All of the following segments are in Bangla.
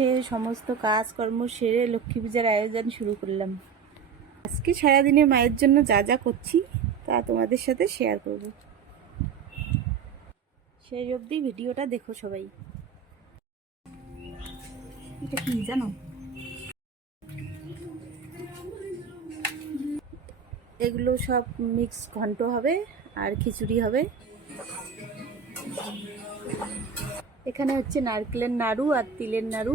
উঠে সমস্ত কাজকর্ম সেরে লক্ষ্মী পূজার আয়োজন শুরু করলাম। আজকে সারাদিনে মায়ের জন্য যা যা করছি তা তোমাদের সাথে শেয়ার করব। সেই অবধি ভিডিওটা দেখো সবাই। এটা কি জানো? এগুলো সব মিক্স ঘন্ট হবে আর খিচুড়ি হবে। এখানে হচ্ছে নারকেলের নাড়ু আর তিলের নাড়ু।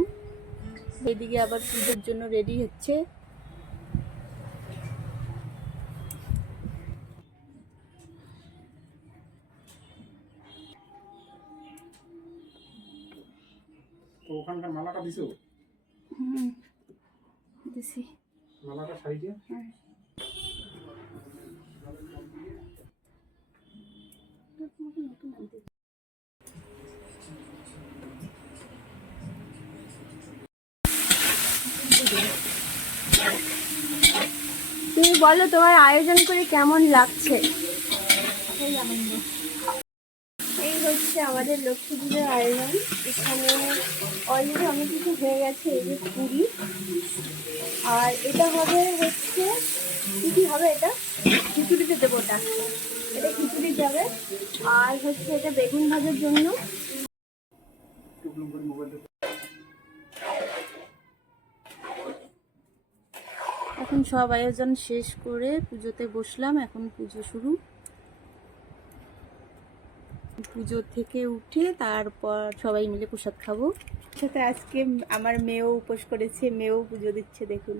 এদিকে আবার পুজোর জন্য রেডি হচ্ছে। তো ওখানকার মালাটা দিছো? দিছি। মালাটা শাড়ি দিয়ে? হ্যাঁ। তুমি বলো তোমার আয়োজন করে কেমন লাগছে? এই হচ্ছে আমাদের লক্ষ্মী পুজোর আয়োজন। এখানে অলরেডি অনেক কিছু হয়ে গেছে। এই যে পুরি, আর এটা হবে হচ্ছে কি হবে, এটা খিচুড়িতে দেবো। এটা খিচুড়ি যাবে। আর হচ্ছে এটা বেগুন ভাজার জন্য। এখন সব আয়োজন শেষ করে পুজোতে বসলাম। এখন পুজো শুরু। পুজো থেকে উঠে তারপর সবাই মিলে প্রসাদ খাবো। সাথে আজকে আমার মেয়েও উপোস করেছে, মেয়েও পুজো দিচ্ছে। দেখুন,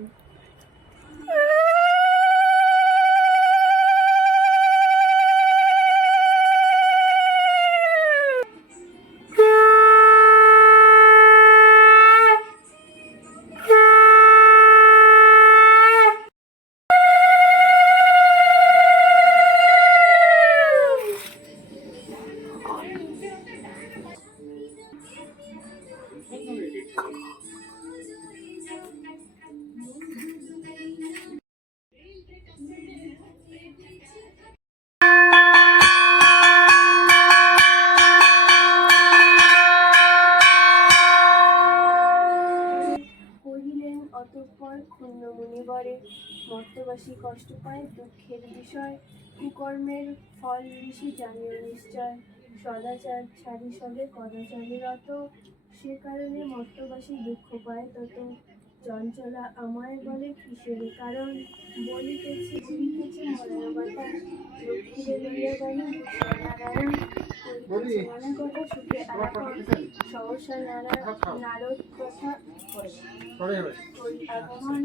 অতঃপর ক্ষুণ্ণ মুনিবরে মর্তবাসী কষ্ট পায় দুঃখের বিষয়। কুকর্মের ফল ঋষি জানিও নিশ্চয়, সদাচার ছাড়ি সবে কদাচারী রত। সে কারণে মর্তবাসী দুঃখ পায় তত, চঞ্চলা আমায় বলে কিসের কারণ। বলিতেছি বলিতেছি মনের কথা, লক্ষ্মীরে লইয়া বাণী নারায়ণ। মনে কথা সুখে আলাপন, সহসা নারদ কথা আগমন।